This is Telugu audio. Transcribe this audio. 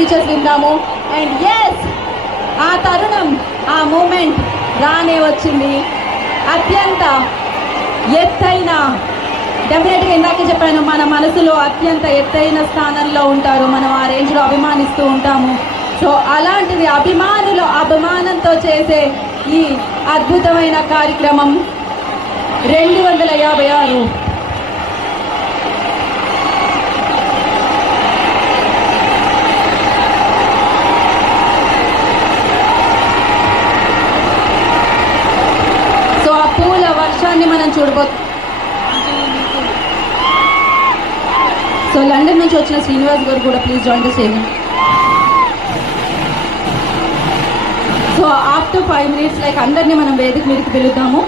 స్పీచెస్ విందాము. అండ్ ఎస్, ఆ తరుణం, ఆ మూమెంట్ రానే వచ్చింది. అత్యంత ఎత్తైన, డెఫినెట్గా ఇందాకే చెప్పాను, మన మనసులో అత్యంత ఎత్తైన స్థానంలో ఉంటారు, మనం ఆ రేంజ్లో అభిమానిస్తూ ఉంటాము. సో అలాంటిది అభిమానులు అభిమానంతో చేసే ఈ అద్భుతమైన కార్యక్రమం 256. సో ఆ పూల వర్షాన్ని మనం చూడబోతున్నాం. సో లండన్ నుంచి వచ్చిన శ్రీనివాస్ గారు కూడా please join the stage. So after 5 minutes అందరినీ మనం వేదిక మీదకి పిలుద్దాము.